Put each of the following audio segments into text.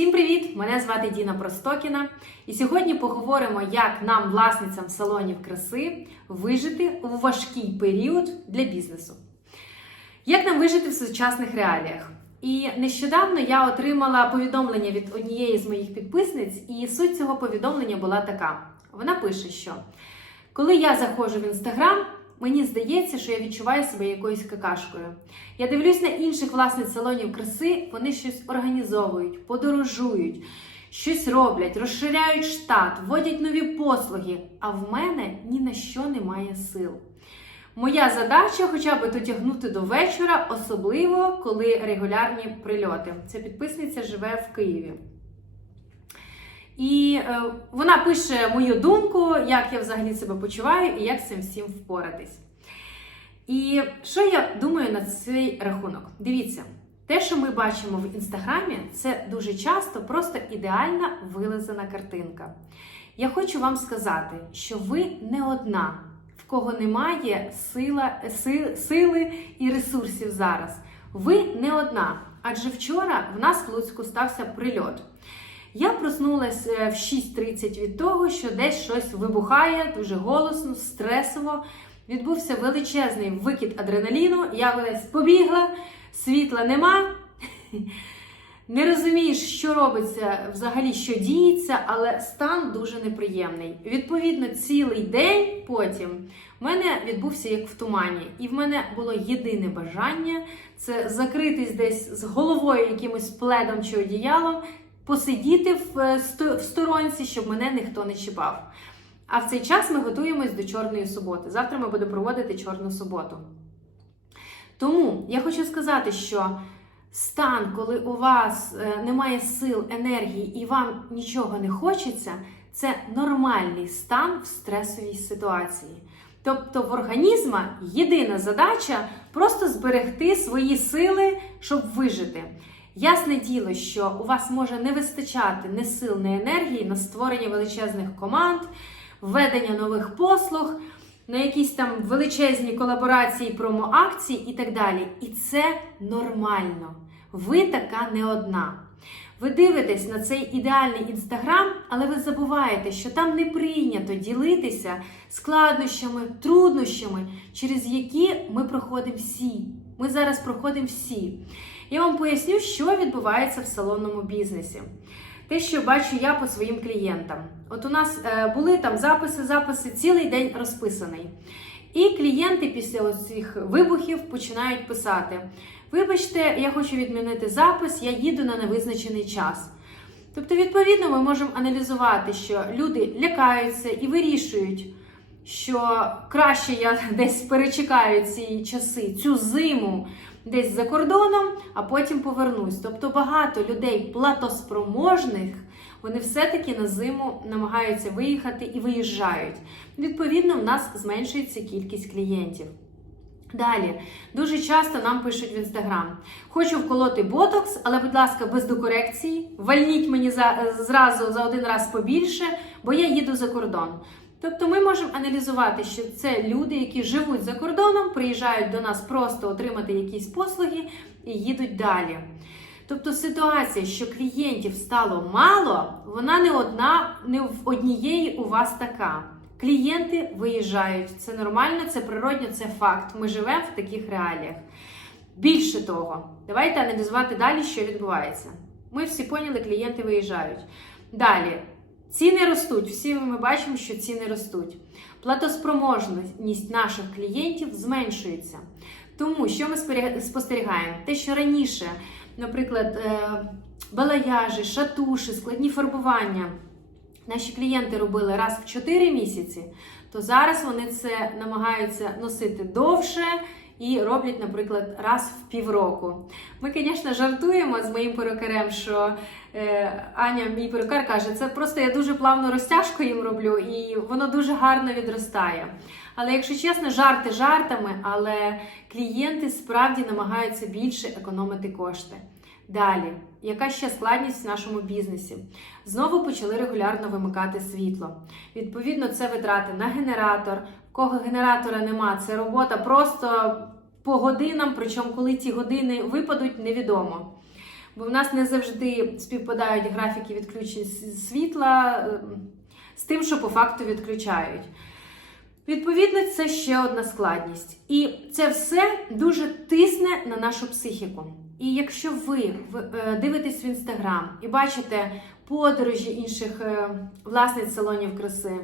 Всім привіт! Мене звати Діна Простокіна, і сьогодні поговоримо, як нам, власницям салонів краси, вижити у важкий період для бізнесу. Як нам вижити в сучасних реаліях? І нещодавно я отримала повідомлення від однієї з моїх підписниць, і суть цього повідомлення була така: вона пише, що коли я заходжу в інстаграм, мені здається, що я відчуваю себе якоюсь какашкою. Я дивлюсь на інших власниць салонів краси, вони щось організовують, подорожують, щось роблять, розширяють штат, вводять нові послуги, а в мене ні на що немає сил. Моя задача хоча б дотягнути до вечора, особливо коли регулярні прильоти. Ця підписниця живе в Києві. І е, вона пише мою думку, як я взагалі себе почуваю і як з цим всім впоратись. І що я думаю на цей рахунок? Дивіться, те, що ми бачимо в інстаграмі, це дуже часто просто ідеальна вилизана картинка. Я хочу вам сказати, що ви не одна, в кого немає сила, си- сили і ресурсів зараз. Ви не одна. Адже вчора в нас в Луцьку стався прильот. Я проснулась е, в 6.30 від того, що десь щось вибухає дуже голосно, стресово. Відбувся величезний викид адреналіну. Я весь побігла, світла нема. Не розумієш, що робиться взагалі, що діється, але стан дуже неприємний. Відповідно, цілий день потім в мене відбувся як в тумані, і в мене було єдине бажання це закритись десь з головою якимось пледом чи одіялом, посидіти в, е, в сторонці, щоб мене ніхто не чіпав. А в цей час ми готуємось до Чорної суботи. Завтра ми будемо проводити Чорну суботу. Тому я хочу сказати, що стан, коли у вас е, немає сил, енергії і вам нічого не хочеться, це нормальний стан в стресовій ситуації. Тобто в організма єдина задача просто зберегти свої сили, щоб вижити. Ясне діло, що у вас може не вистачати ні сил, ні енергії на створення величезних команд, введення нових послуг, на якісь там величезні колаборації, промоакції і так далі. І це нормально. Ви така не одна. Ви дивитесь на цей ідеальний інстаграм, але ви забуваєте, що там не прийнято ділитися складнощами, труднощами, через які ми проходимо всі. Ми зараз проходимо всі. Я вам поясню, що відбувається в салонному бізнесі. Те, що бачу я по своїм клієнтам. От у нас е, були там записи, записи, цілий день розписаний. І клієнти після цих вибухів починають писати: Вибачте, я хочу відмінити запис, я їду на невизначений час. Тобто, відповідно, ми можемо аналізувати, що люди лякаються і вирішують, що краще я десь перечекаю ці часи, цю зиму десь за кордоном, а потім повернусь. Тобто багато людей платоспроможних, вони все-таки на зиму намагаються виїхати і виїжджають. Відповідно, в нас зменшується кількість клієнтів. Далі, дуже часто нам пишуть в інстаграм: хочу вколоти ботокс, але, будь ласка, без докорекції. Вальніть мені за, зразу за один раз побільше, бо я їду за кордон. Тобто ми можемо аналізувати, що це люди, які живуть за кордоном, приїжджають до нас просто отримати якісь послуги і їдуть далі. Тобто ситуація, що клієнтів стало мало, вона не одна, не в однієї у вас така. Клієнти виїжджають. Це нормально, це природньо, це факт. Ми живемо в таких реаліях. Більше того, давайте аналізувати далі, що відбувається. Ми всі поняли, клієнти виїжджають. Далі. Ціни ростуть. Всі ми бачимо, що ціни ростуть. Платоспроможність наших клієнтів зменшується. Тому що ми спостерігаємо? Те, що раніше, наприклад, е, балаяжі, шатуші, складні фарбування наші клієнти робили раз в 4 місяці, то зараз вони це намагаються носити довше і роблять, наприклад, раз в півроку. Ми, звісно, жартуємо з моїм перукарем, що е, Аня, мій перукар, каже, це просто я дуже плавно розтяжку їм роблю, і воно дуже гарно відростає. Але якщо чесно, жарти жартами, але клієнти справді намагаються більше економити кошти. Далі, яка ще складність в нашому бізнесі? Знову почали регулярно вимикати світло. Відповідно, це витрати на генератор. Кого генератора нема, це робота просто по годинам, причому коли ці години випадуть, невідомо. бо в нас не завжди співпадають графіки відключень світла е, з тим, що по факту відключають. Відповідно, це ще одна складність. І це все дуже тисне на нашу психіку. І якщо ви е, дивитесь в інстаграм і бачите подорожі інших е, власниць салонів краси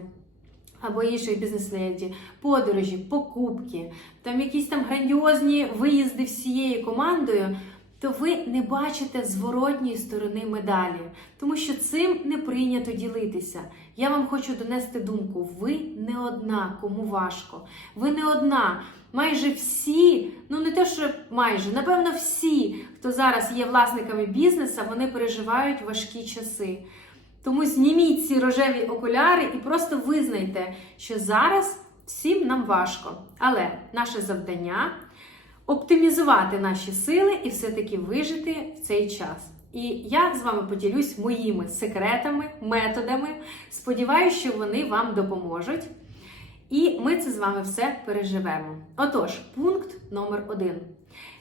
або інших бізнес-леді, подорожі, покупки, там якісь там грандіозні виїзди всією командою, то ви не бачите зворотньої сторони медалі, тому що цим не прийнято ділитися. Я вам хочу донести думку: ви не одна, кому важко. Ви не одна. Майже всі, ну не те, що майже, напевно, всі, хто зараз є власниками бізнесу, вони переживають важкі часи. Тому зніміть ці рожеві окуляри і просто визнайте, що зараз всім нам важко. Але наше завдання оптимізувати наші сили і все-таки вижити в цей час. І я з вами поділюсь моїми секретами, методами. Сподіваюся, що вони вам допоможуть. І ми це з вами все переживемо. Отож, пункт номер один.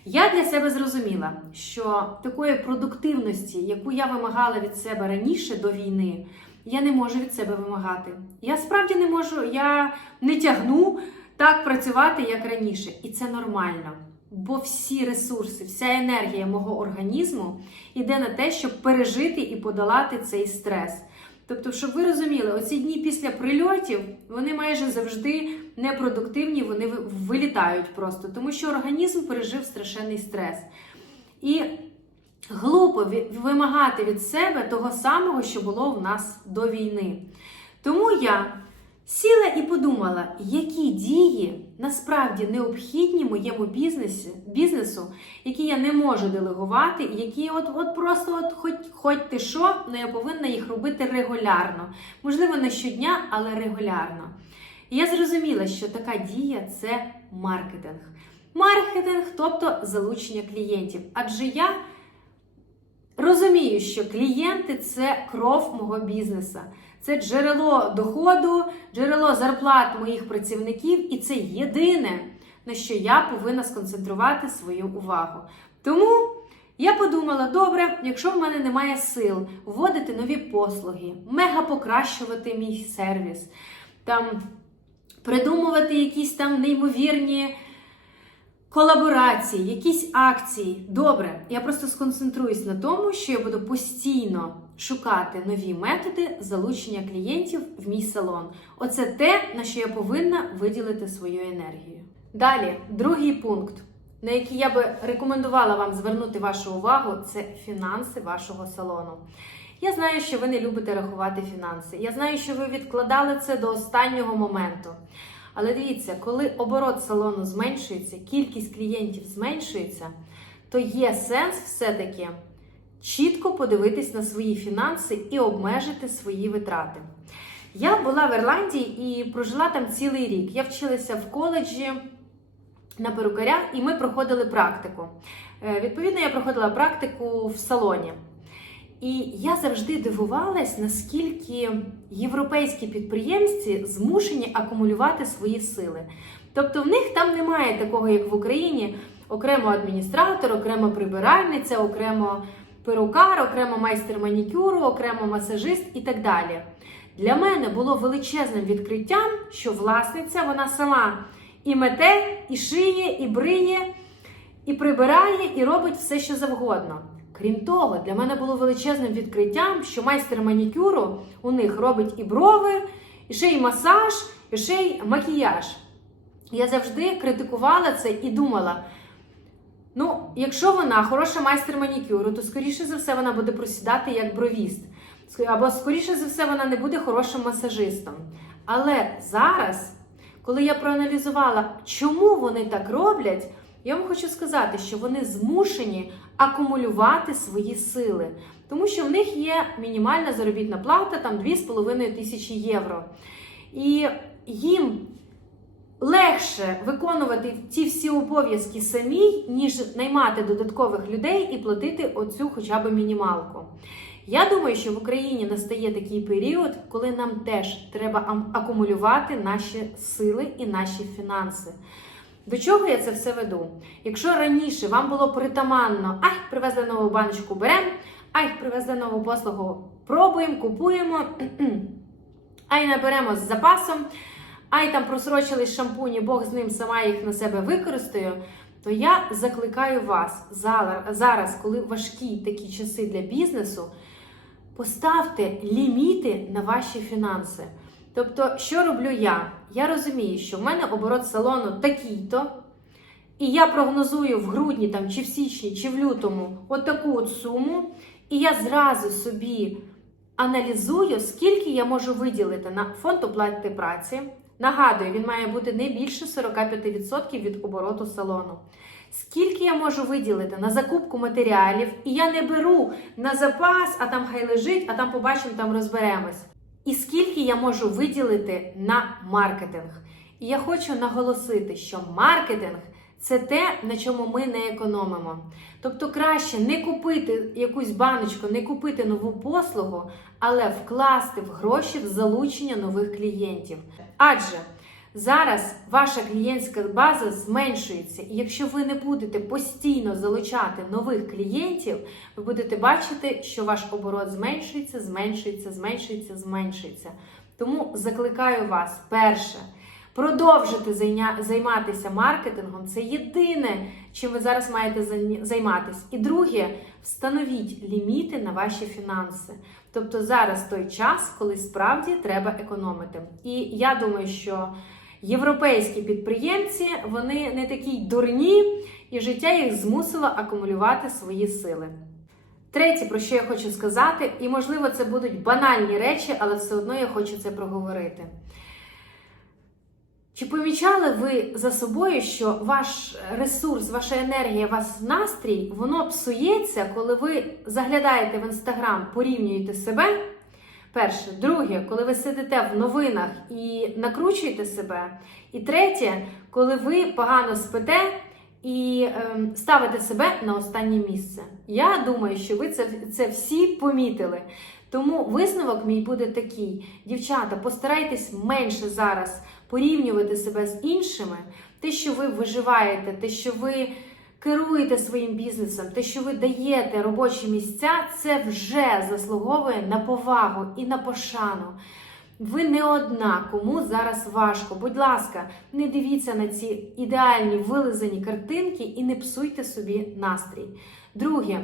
Я для себе зрозуміла, що такої продуктивності, яку я вимагала від себе раніше до війни, я не можу від себе вимагати. Я справді не можу, я не тягну так працювати, як раніше. І це нормально. Бо всі ресурси, вся енергія мого організму йде на те, щоб пережити і подолати цей стрес. Тобто, щоб ви розуміли, оці дні після прильотів вони майже завжди непродуктивні, вони вилітають просто, тому що організм пережив страшенний стрес. І глупо вимагати від себе того самого, що було в нас до війни. Тому я сіла і подумала, які дії насправді необхідні моєму бізнесі, бізнесу, які я не можу делегувати, які от, от просто от хоч, хоч ти що, але я повинна їх робити регулярно. Можливо, не щодня, але регулярно. І я зрозуміла, що така дія це маркетинг. Маркетинг, тобто залучення клієнтів. Адже я розумію, що клієнти це кров мого бізнесу. Це джерело доходу, джерело зарплат моїх працівників, і це єдине, на що я повинна сконцентрувати свою увагу. Тому я подумала: добре, якщо в мене немає сил вводити нові послуги, мега покращувати мій сервіс, там придумувати якісь там неймовірні колаборації, якісь акції. Добре, я просто сконцентруюсь на тому, що я буду постійно шукати нові методи залучення клієнтів в мій салон. Оце те, на що я повинна виділити свою енергію. Далі, другий пункт, на який я би рекомендувала вам звернути вашу увагу, це фінанси вашого салону. Я знаю, що ви не любите рахувати фінанси. Я знаю, що ви відкладали це до останнього моменту. Але дивіться, коли оборот салону зменшується, кількість клієнтів зменшується, то є сенс все-таки чітко подивитись на свої фінанси і обмежити свої витрати. Я була в Ірландії і прожила там цілий рік. Я вчилася в коледжі на перукаря, і ми проходили практику. Е, Відповідно, я проходила практику в салоні. І я завжди дивувалась, наскільки європейські підприємці змушені акумулювати свої сили. Тобто в них там немає такого, як в Україні, окремо адміністратор, окремо прибиральниця, окремо перукар, окремо майстер манікюру, окремо масажист і так далі. Для мене було величезним відкриттям, що власниця вона сама і мете, і шиє, і бриє, і прибирає, і робить все, що завгодно. Крім того, для мене було величезним відкриттям, що майстер манікюру у них робить і брови, і ще й масаж, і ще й макіяж. Я завжди критикувала це і думала: ну, якщо вона хороша майстер манікюру, то скоріше за все вона буде просідати як бровіст. Або скоріше за все вона не буде хорошим масажистом. Але зараз, коли я проаналізувала, чому вони так роблять, я вам хочу сказати, що вони змушені акумулювати свої сили, тому що в них є мінімальна заробітна плата, там 2,5 тисячі євро. І їм легше виконувати ці всі обов'язки самі, ніж наймати додаткових людей і платити оцю хоча б мінімалку. Я думаю, що в Україні настає такий період, коли нам теж треба акумулювати наші сили і наші фінанси. До чого я це все веду? Якщо раніше вам було притаманно, ай, привезли нову баночку, беремо, ай, привезли нову послугу, пробуємо, купуємо, ай, наберемо з запасом, ай там просрочились шампуні, Бог з ним сама їх на себе використаю. То я закликаю вас зараз, коли важкі такі часи для бізнесу, поставте ліміти на ваші фінанси. Тобто, що роблю я? Я розумію, що в мене оборот салону такий-то, і я прогнозую в грудні, там, чи в січні, чи в лютому от таку от суму, і я зразу собі аналізую, скільки я можу виділити на фонд оплати праці. Нагадую, він має бути не більше 45% від обороту салону. Скільки я можу виділити на закупку матеріалів, і я не беру на запас, а там хай лежить, а там побачимо, там розберемось. І скільки я можу виділити на маркетинг. І я хочу наголосити, що маркетинг це те, на чому ми не економимо. Тобто краще не купити якусь баночку, не купити нову послугу, але вкласти в гроші в залучення нових клієнтів. Адже зараз ваша клієнтська база зменшується, і якщо ви не будете постійно залучати нових клієнтів, ви будете бачити, що ваш оборот зменшується, зменшується, зменшується, зменшується. Тому закликаю вас перше. Продовжити займатися маркетингом це єдине, чим ви зараз маєте займатися. І друге, встановіть ліміти на ваші фінанси. Тобто зараз той час, коли справді треба економити. І я думаю, що європейські підприємці вони не такі дурні, і життя їх змусило акумулювати свої сили. Третє, про що я хочу сказати, і можливо це будуть банальні речі, але все одно я хочу це проговорити. Чи помічали ви за собою, що ваш ресурс, ваша енергія, ваш настрій, воно псується, коли ви заглядаєте в інстаграм, порівнюєте себе? Перше, друге, коли ви сидите в новинах і накручуєте себе. І третє, коли ви погано спите і ем, ставите себе на останнє місце. Я думаю, що ви це, це всі помітили. Тому висновок мій буде такий: дівчата, постарайтесь менше зараз порівнювати себе з іншими. Те, що ви виживаєте, те, що ви керуєте своїм бізнесом, те, що ви даєте робочі місця, це вже заслуговує на повагу і на пошану. Ви не одна, кому зараз важко. Будь ласка, не дивіться на ці ідеальні вилизані картинки і не псуйте собі настрій. Друге,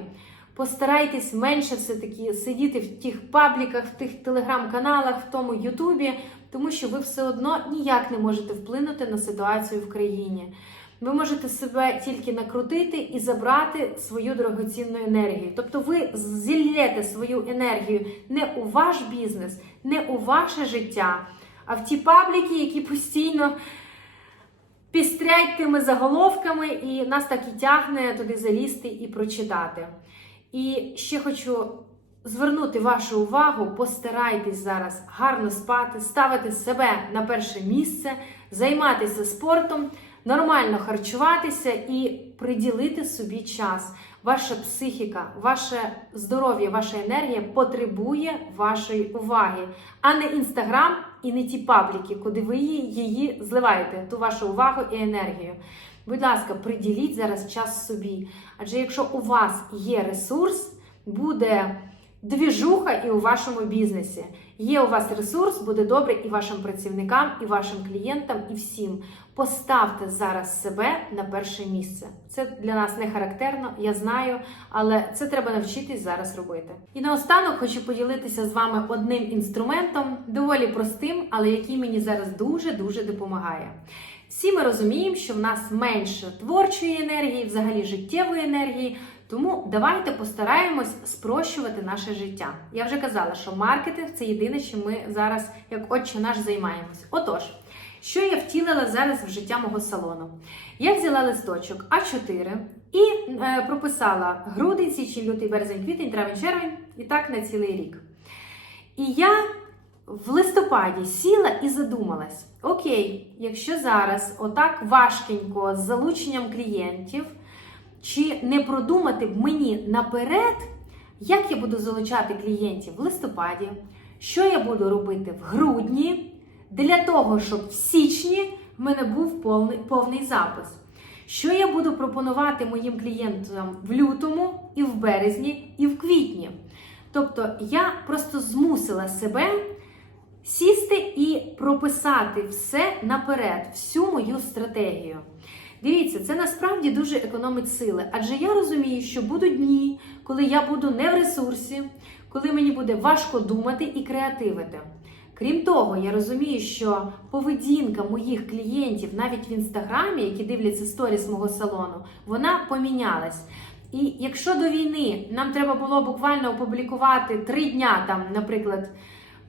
постарайтесь менше все-таки сидіти в тих пабліках, в тих телеграм-каналах, в тому Ютубі, тому що ви все одно ніяк не можете вплинути на ситуацію в країні. Ви можете себе тільки накрутити і забрати свою дорогоцінну енергію. Тобто ви зіллєте свою енергію не у ваш бізнес, не у ваше життя, а в ті пабліки, які постійно пістрять тими заголовками, і нас так і тягне туди залізти і прочитати. І ще хочу звернути вашу увагу, постарайтесь зараз гарно спати, ставити себе на перше місце, займатися спортом, нормально харчуватися і приділити собі час. Ваша психіка, ваше здоров'я, ваша енергія потребує вашої уваги, а не інстаграм і не ті пабліки, куди ви її, зливаєте, ту вашу увагу і енергію. Будь ласка, приділіть зараз час собі. Адже якщо у вас є ресурс, буде двіжуха і у вашому бізнесі. Є у вас ресурс, буде добре і вашим працівникам, і вашим клієнтам, і всім. Поставте зараз себе на перше місце. Це для нас не характерно, я знаю, але це треба навчитись зараз робити. І наостанок хочу поділитися з вами одним інструментом, доволі простим, але який мені зараз дуже дуже допомагає. Всі ми розуміємо, що в нас менше творчої енергії, взагалі життєвої енергії. Тому давайте постараємось спрощувати наше життя. Я вже казала, що маркетинг це єдине, чим ми зараз, як отче наш, займаємось. Отож, що я втілила зараз в життя мого салону? Я взяла листочок А4 і е, прописала грудень, січень, лютий, березень, квітень, травень, червень і так на цілий рік. І я в листопаді сіла і задумалась: окей, якщо зараз отак важкенько з залученням клієнтів. Чи не продумати мені наперед, як я буду залучати клієнтів в листопаді, що я буду робити в грудні, для того, щоб в січні в мене був повний, повний запис. Що я буду пропонувати моїм клієнтам в лютому, і в березні, і в квітні. Тобто я просто змусила себе сісти і прописати все наперед, всю мою стратегію. Дивіться, це насправді дуже економить сили, адже я розумію, що будуть дні, коли я буду не в ресурсі, коли мені буде важко думати і креативити. Крім того, я розумію, що поведінка моїх клієнтів навіть в інстаграмі, які дивляться сторіс мого салону, вона помінялась. І якщо до війни нам треба було буквально опублікувати три дня, там, наприклад,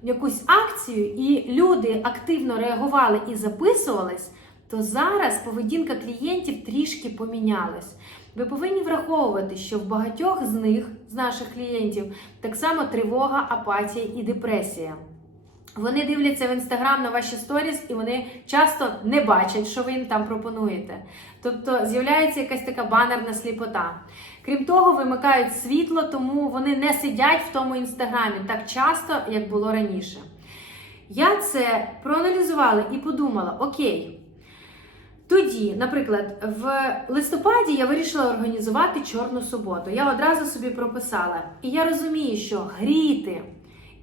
якусь акцію, і люди активно реагували і записувались, то зараз поведінка клієнтів трішки помінялась. Ви повинні враховувати, що в багатьох з них, з наших клієнтів, так само тривога, апатія і депресія. Вони дивляться в інстаграм на ваші сторіс, і вони часто не бачать, що ви їм там пропонуєте. Тобто з'являється якась така банерна сліпота. Крім того, вимикають світло, тому вони не сидять в тому інстаграмі так часто, як було раніше. Я це проаналізувала і подумала: окей. Тоді, наприклад, в листопаді я вирішила організувати Чорну суботу. Я одразу собі прописала. І я розумію, що гріти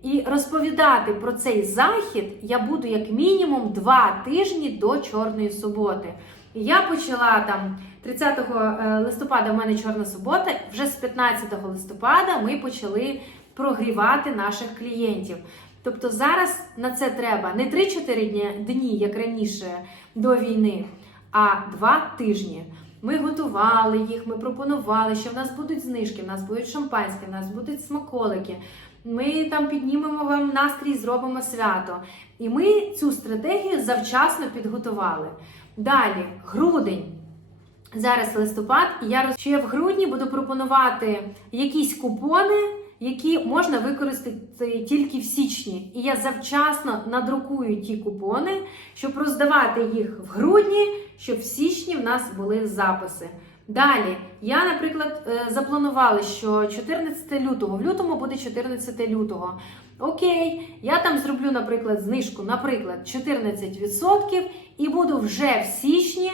і розповідати про цей захід я буду як мінімум два тижні до Чорної суботи. І я почала там 30 листопада в мене Чорна субота, вже з 15 листопада ми почали прогрівати наших клієнтів. Тобто зараз на це треба не 3-4 дні, дні, як раніше до війни, а 2 тижні. Ми готували їх, ми пропонували, що в нас будуть знижки, в нас будуть шампанське, в нас будуть смаколики. Ми там піднімемо вам настрій, зробимо свято. І ми цю стратегію завчасно підготували. Далі, грудень. Зараз листопад, і я роз... я в грудні буду пропонувати якісь купони, які можна використати тільки в січні. І я завчасно надрукую ті купони, щоб роздавати їх в грудні, щоб в січні в нас були записи. Далі, я, наприклад, е, запланувала, що 14 лютого, в лютому буде 14 лютого. Окей, я там зроблю, наприклад, знижку, наприклад, 14%, і буду вже в січні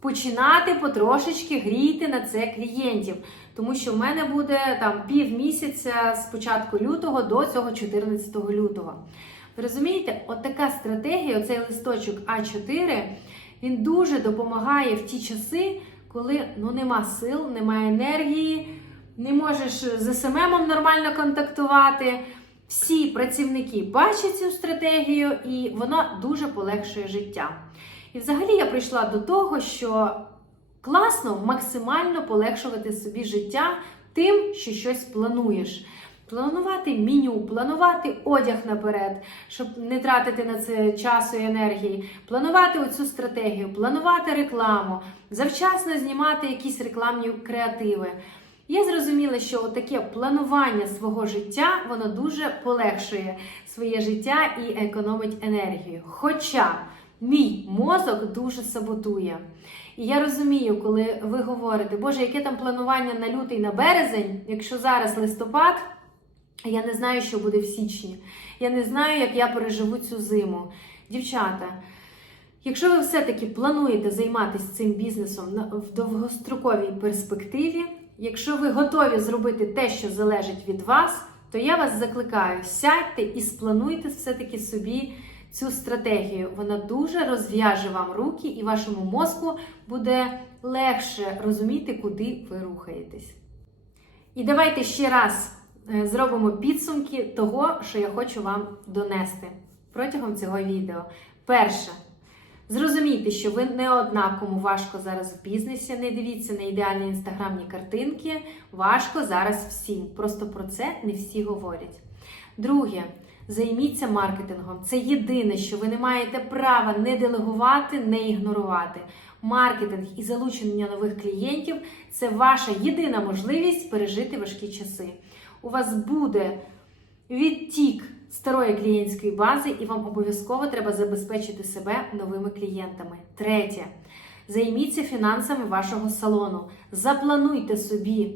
починати потрошечки гріти на це клієнтів. Тому що в мене буде там пів місяця з початку лютого до цього 14 лютого. Ви розумієте, от така стратегія, оцей листочок А4, він дуже допомагає в ті часи, коли ну нема сил, немає енергії, не можеш з СММом нормально контактувати. Всі працівники бачать цю стратегію, і вона дуже полегшує життя. І взагалі я прийшла до того, що класно максимально полегшувати собі життя тим, що щось плануєш. Планувати меню, планувати одяг наперед, щоб не тратити на це часу і енергії, планувати оцю стратегію, планувати рекламу, завчасно знімати якісь рекламні креативи. Я зрозуміла, що таке планування свого життя воно дуже полегшує своє життя і економить енергію. Хоча мій мозок дуже саботує. І я розумію, коли ви говорите, Боже, яке там планування на лютий на березень, якщо зараз листопад. Я не знаю, що буде в січні. Я не знаю, як я переживу цю зиму. Дівчата, якщо ви все-таки плануєте займатися цим бізнесом в довгостроковій перспективі, якщо ви готові зробити те, що залежить від вас, то я вас закликаю, сядьте і сплануйте все-таки собі цю стратегію. Вона дуже розв'яже вам руки, і вашому мозку буде легше розуміти, куди ви рухаєтесь. І давайте ще раз. Е, зробимо підсумки того, що я хочу вам донести протягом цього відео. Перше, зрозумійте, що ви не одна, кому важко зараз в бізнесі. Не дивіться на ідеальні інстаграмні картинки. Важко зараз всім. Просто про це не всі говорять. Друге, займіться маркетингом. Це єдине, що ви не маєте права не делегувати, не ігнорувати. Маркетинг і залучення нових клієнтів це ваша єдина можливість пережити важкі часи у вас буде відтік старої клієнтської бази, і вам обов'язково треба забезпечити себе новими клієнтами. Третє. Займіться фінансами вашого салону. Заплануйте собі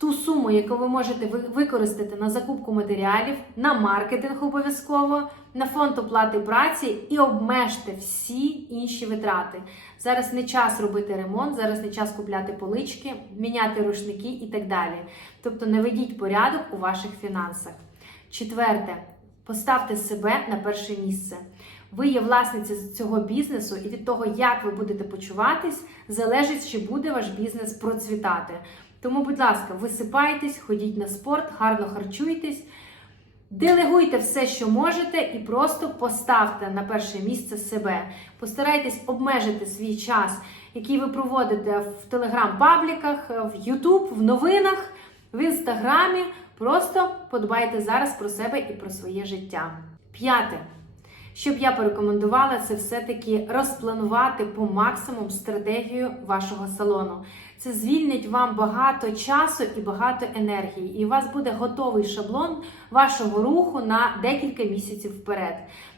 ту суму, яку ви можете ви- використати на закупку матеріалів, на маркетинг обов'язково, на фонд оплати праці і обмежте всі інші витрати. Зараз не час робити ремонт, зараз не час купляти полички, міняти рушники і так далі. Тобто наведіть порядок у ваших фінансах. Четверте, поставте себе на перше місце. Ви є власниця цього бізнесу, і від того, як ви будете почуватись, залежить, чи буде ваш бізнес процвітати. Тому, будь ласка, висипайтесь, ходіть на спорт, гарно харчуйтесь, делегуйте все, що можете, і просто поставте на перше місце себе. Постарайтесь обмежити свій час, який ви проводите в телеграм-пабліках, в Ютуб, в новинах, в інстаграмі. Просто подбайте зараз про себе і про своє життя. П'яте. Що б я порекомендувала, це все-таки розпланувати по максимум стратегію вашого салону. Це звільнить вам багато часу і багато енергії, і у вас буде готовий шаблон вашого руху на декілька місяців вперед.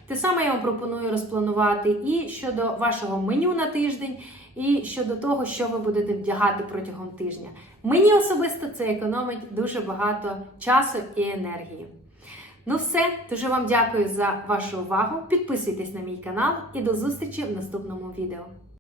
Те саме я вам пропоную розпланувати і щодо вашого меню на тиждень, і щодо того, що ви будете вдягати протягом тижня. Мені особисто це економить дуже багато часу і енергії. Ну все, дуже вам дякую за вашу увагу. Підписуйтесь на мій канал і до зустрічі в наступному відео.